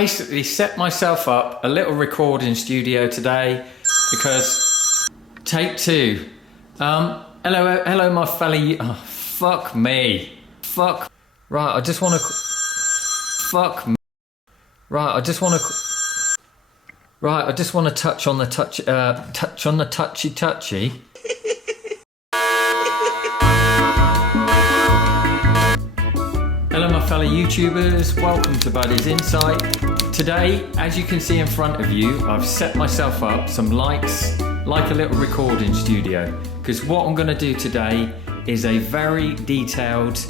basically set myself up a little recording studio today because take two. Hello my fella. Oh, fuck me. Fuck. Right, I just want to. Fuck me. Right, I just want to. Right, I just want to touch on the touchy. Hello my fellow YouTubers, welcome to Buddy's Insight. Today, as you can see in front of you, I've set myself up some lights, like a little recording studio. Because what I'm going to do today is a very detailed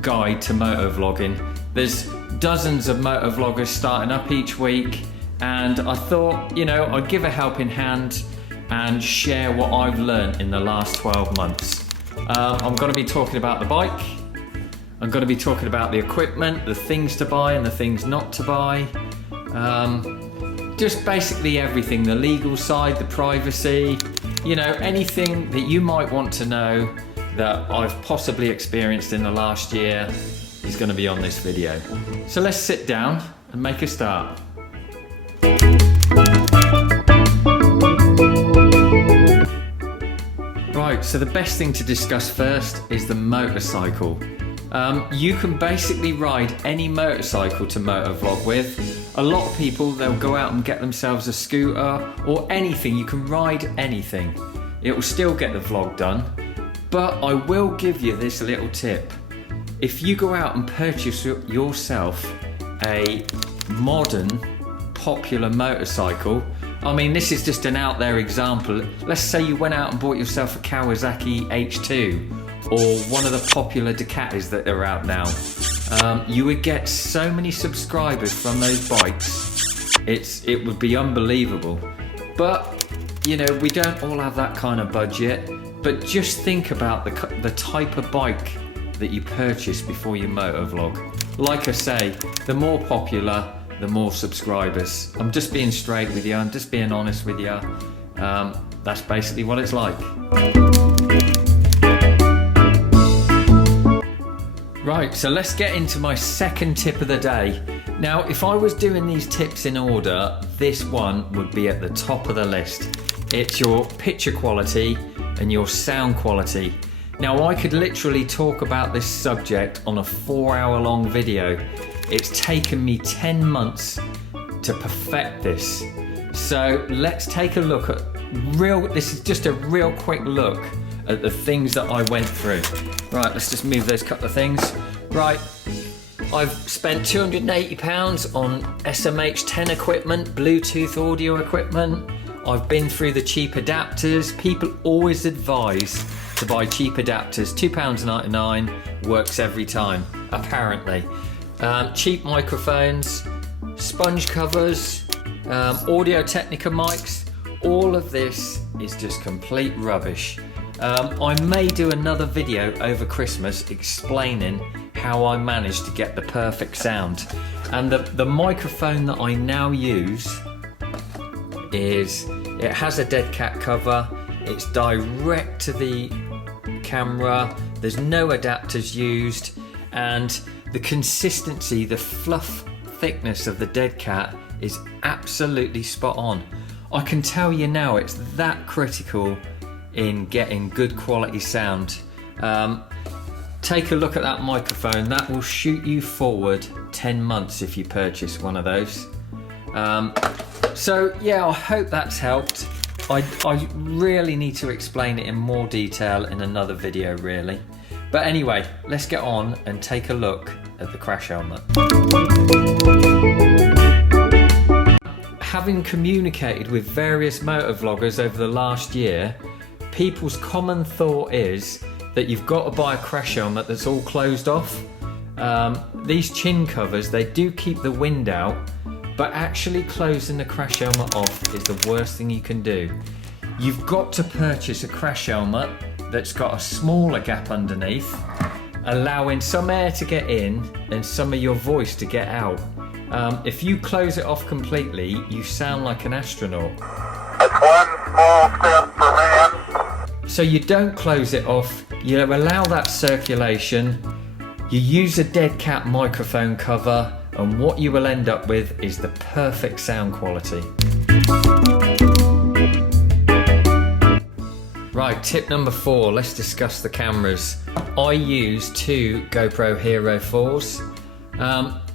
guide to moto vlogging. There's dozens of moto vloggers starting up each week, and I thought, you know, I'd give a helping hand and share what I've learned in the last 12 months. I'm going to be talking about the bike. I'm going to be talking about the equipment, the things to buy and the things not to buy. Just basically everything, the legal side, the privacy, you know, anything that you might want to know that I've possibly experienced in the last year is going to be on this video. So let's sit down and make a start. Right, so the best thing to discuss first is the motorcycle. You can basically ride any motorcycle to moto vlog with. A lot of people, they'll go out and get themselves a scooter or anything. You can ride anything. It will still get the vlog done. But I will give you this little tip. If you go out and purchase yourself a modern, popular motorcycle, I mean, this is just an out there example. Let's say you went out and bought yourself a Kawasaki H2 or one of the popular Ducatis that are out now. You would get so many subscribers from those bikes. It would be unbelievable. But, you know, we don't all have that kind of budget. But just think about the type of bike that you purchase before you moto vlog. Like I say, the more popular, the more subscribers. I'm just being straight with you, I'm just being honest with you. That's basically what it's like. Right, so let's get into my second tip of the day. Now, if I was doing these tips in order, this one would be at the top of the list. It's your picture quality and your sound quality. Now, I could literally talk about this subject on a 4-hour long video. It's taken me 10 months to perfect this. So let's take a look at this is just a real quick look at the things that I went through. Right, let's just move those couple of things. Right, I've spent £280 on SMH10 equipment, Bluetooth audio equipment. I've been through the cheap adapters. People always advise to buy cheap adapters. £2.99 works every time, apparently. Cheap microphones, sponge covers, Audio-Technica mics. All of this is just complete rubbish. I may do another video over Christmas explaining how I managed to get the perfect sound. And the microphone that I now use it has a dead cat cover. It's direct to the camera. There's no adapters used, and the consistency, the fluff thickness of the dead cat is absolutely spot on. I can tell you now it's that critical in getting good quality sound. Take a look at that microphone. That will shoot you forward 10 months if you purchase one of those. So yeah, I hope that's helped. I really need to explain it in more detail in another video really. But anyway, let's get on and take a look at the crash helmet. Having communicated with various motor vloggers over the last year, people's common thought is that you've got to buy a crash helmet that's all closed off. These chin covers, they do keep the wind out, but actually closing the crash helmet off is the worst thing you can do. You've got to purchase a crash helmet that's got a smaller gap underneath, allowing some air to get in and some of your voice to get out. If you close it off completely, you sound like an astronaut. That's one small step for man. So you don't close it off, you allow that circulation, you use a dead cat microphone cover, and what you will end up with is the perfect sound quality. Right, tip number 4, let's discuss the cameras. I use 2 GoPro Hero 4s.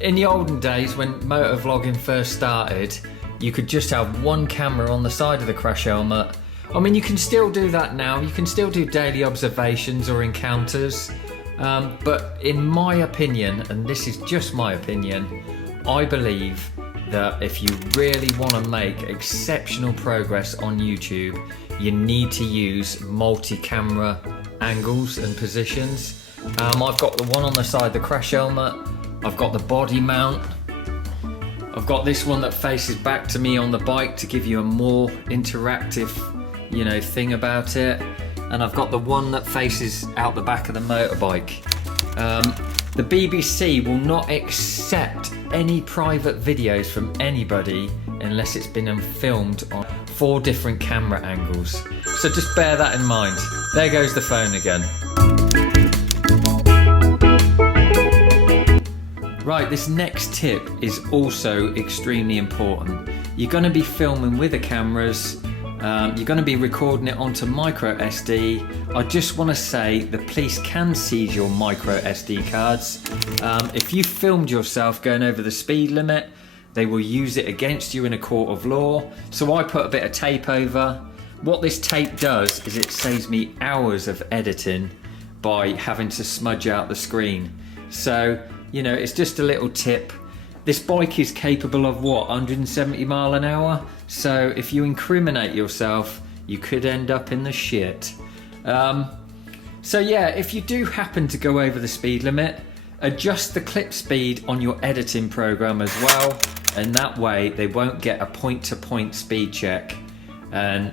In the olden days when motor vlogging first started, you could just have one camera on the side of the crash helmet. I mean, you can still do that now, you can still do daily observations or encounters, but in my opinion, and this is just my opinion, I believe that if you really want to make exceptional progress on YouTube, you need to use multi-camera angles and positions. I've got the one on the side of the crash helmet, I've got the body mount, I've got this one that faces back to me on the bike to give you a more interactive, thing about it, and I've got the one that faces out the back of the motorbike. The BBC will not accept any private videos from anybody unless it's been filmed on 4 different camera angles. So just bear that in mind. There goes the phone again. Right, this next tip is also extremely important. You're going to be filming with the cameras, you're going to be recording it onto micro SD. I just want to say the police can seize your micro SD cards. If you filmed yourself going over the speed limit, they will use it against you in a court of law. So I put a bit of tape over. What this tape does is it saves me hours of editing by having to smudge out the screen. So, it's just a little tip. This bike is capable of 170 mile an hour? So if you incriminate yourself, you could end up in the shit. So yeah, if you do happen to go over the speed limit, adjust the clip speed on your editing program as well, and that way they won't get a point-to-point speed check. And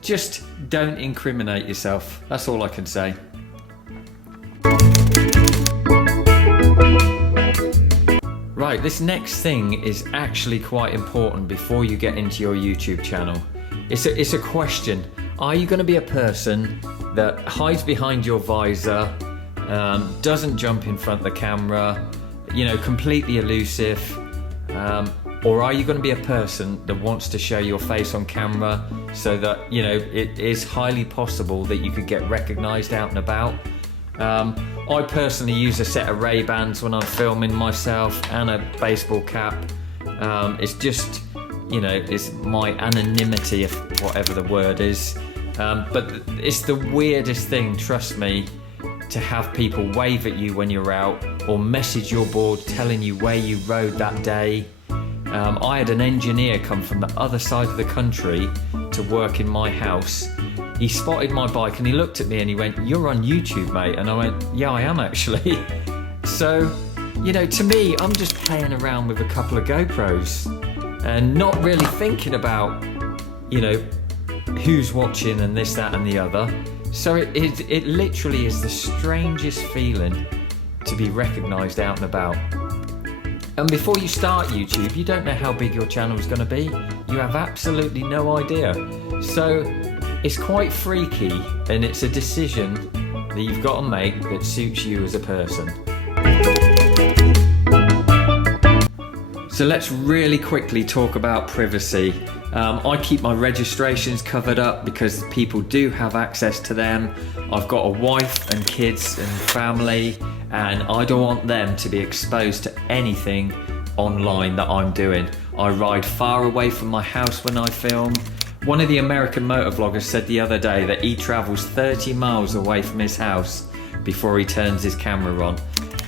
just don't incriminate yourself. That's all I can say. Right, this next thing is actually quite important before you get into your YouTube channel. It's a question. Are you going to be a person that hides behind your visor, doesn't jump in front of the camera, completely elusive, or are you going to be a person that wants to show your face on camera so that, it is highly possible that you could get recognized out and about? I personally use a set of Ray-Bans when I'm filming myself and a baseball cap. It's just, it's my anonymity, if whatever the word is. But it's the weirdest thing, trust me, to have people wave at you when you're out or message your board telling you where you rode that day. I had an engineer come from the other side of the country to work in my house. He spotted my bike and he looked at me and he went, "You're on YouTube, mate." And I went, "Yeah, I am actually." So, to me, I'm just playing around with a couple of GoPros and not really thinking about, who's watching and this, that and the other. So it literally is the strangest feeling to be recognised out and about. And before you start YouTube, you don't know how big your channel is going to be. You have absolutely no idea. So it's quite freaky, and it's a decision that you've got to make that suits you as a person. So let's really quickly talk about privacy. I keep my registrations covered up because people do have access to them. I've got a wife and kids and family, and I don't want them to be exposed to anything online that I'm doing. I ride far away from my house when I film. One of the American motor vloggers said the other day that he travels 30 miles away from his house before he turns his camera on.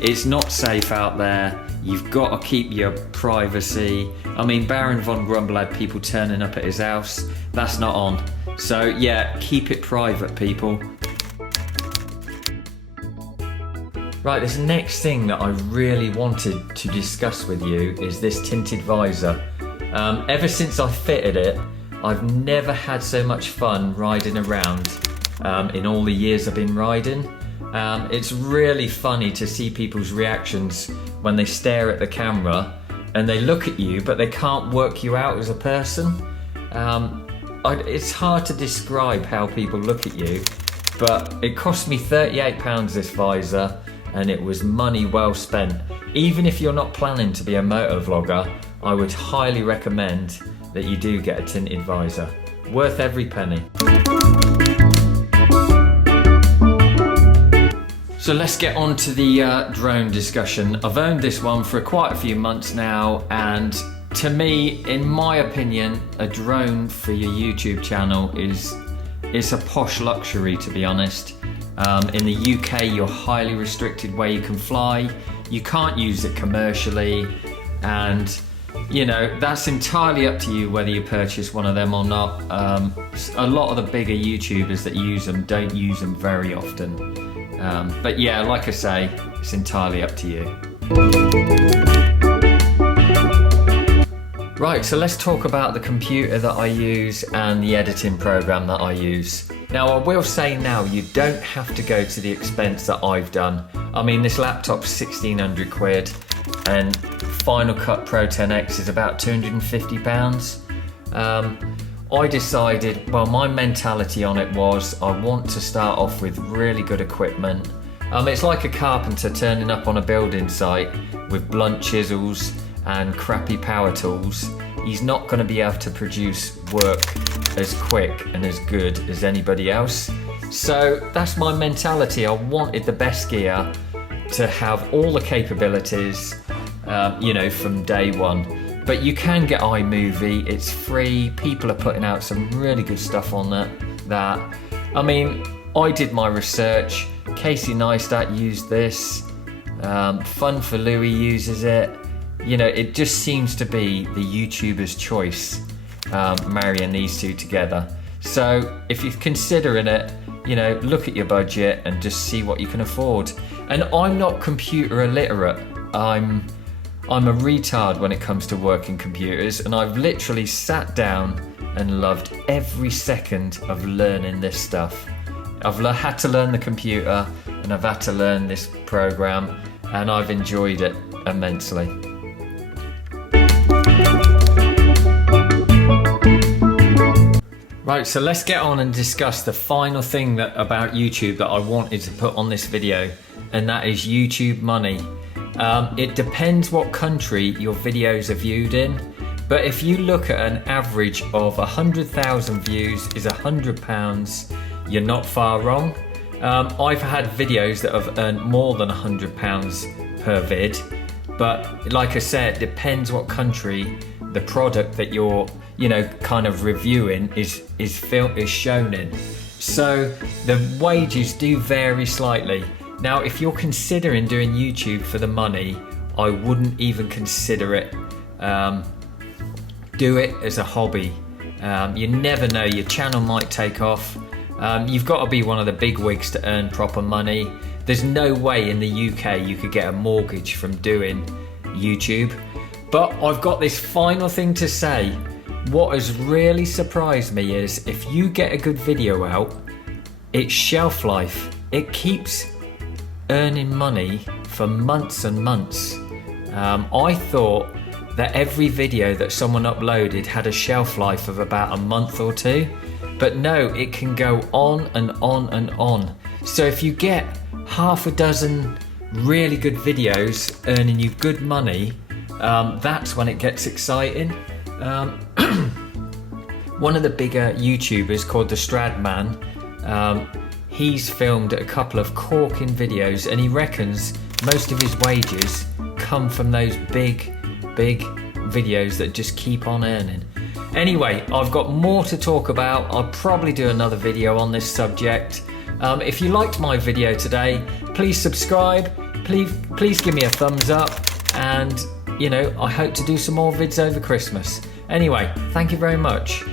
It's not safe out there. You've got to keep your privacy. I mean, Baron von Grumble had people turning up at his house. That's not on. So yeah, keep it private, people. Right, this next thing that I really wanted to discuss with you is this tinted visor. Ever since I fitted it, I've never had so much fun riding around in all the years I've been riding. It's really funny to see people's reactions when they stare at the camera and they look at you but they can't work you out as a person. It's hard to describe how people look at you, but it cost me £38 this visor, and it was money well spent. Even if you're not planning to be a moto vlogger, I would highly recommend that you do get a tinted visor. Worth every penny. So let's get on to the drone discussion. I've owned this one for quite a few months now, and to me, in my opinion, a drone for your YouTube channel it's a posh luxury, to be honest. In the UK, you're highly restricted where you can fly. You can't use it commercially, and you know, that's entirely up to you whether you purchase one of them or not. A lot of the bigger YouTubers that use them don't use them very often. But yeah, like I say, it's entirely up to you. Right, so let's talk about the computer that I use and the editing program that I use. Now, I will say now, you don't have to go to the expense that I've done. I mean, this laptop's 1,600 quid and Final Cut Pro 10X is about £250. I decided, well, my mentality on it was I want to start off with really good equipment. It's like a carpenter turning up on a building site with blunt chisels and crappy power tools. He's not going to be able to produce work as quick and as good as anybody else. So that's my mentality. I wanted the best gear to have all the capabilities, you know, from day one. But you can get iMovie, it's free. People are putting out some really good stuff on that. I mean, I did my research. Casey Neistat used this. Fun for Louie uses it. You know, it just seems to be the YouTuber's choice, marrying these two together. So if you're considering it, you know, look at your budget and just see what you can afford. And I'm not computer illiterate. I'm a retard when it comes to working computers, and I've literally sat down and loved every second of learning this stuff. I've had to learn the computer, and I've had to learn this program, and I've enjoyed it immensely. Right, so let's get on and discuss the final thing about YouTube that I wanted to put on this video, and that is YouTube money. It depends what country your videos are viewed in, but if you look at an average of 100,000 views is £100, you're not far wrong. I've had videos that have earned more than £100 per vid, but like I said, it depends what country the product that you're, you know, kind of reviewing is shown in. So the wages do vary slightly. Now, if you're considering doing YouTube for the money, I wouldn't even consider it. Do it as a hobby. You never know, your channel might take off. You've got to be one of the big wigs to earn proper money. There's no way in the UK you could get a mortgage from doing YouTube. But I've got this final thing to say. What has really surprised me is if you get a good video out, its shelf life, it keeps earning money for months and months. I thought that every video that someone uploaded had a shelf life of about a month or two, but no, it can go on and on and on. So if you get half a dozen really good videos earning you good money, that's when it gets exciting. One of the bigger YouTubers called the Stradman, he's filmed a couple of corking videos, and he reckons most of his wages come from those big videos that just keep on earning. Anyway, I've got more to talk about. I'll probably do another video on this subject. If you liked my video today, please subscribe, please give me a thumbs up, and you know, I hope to do some more vids over Christmas. Anyway, thank you very much.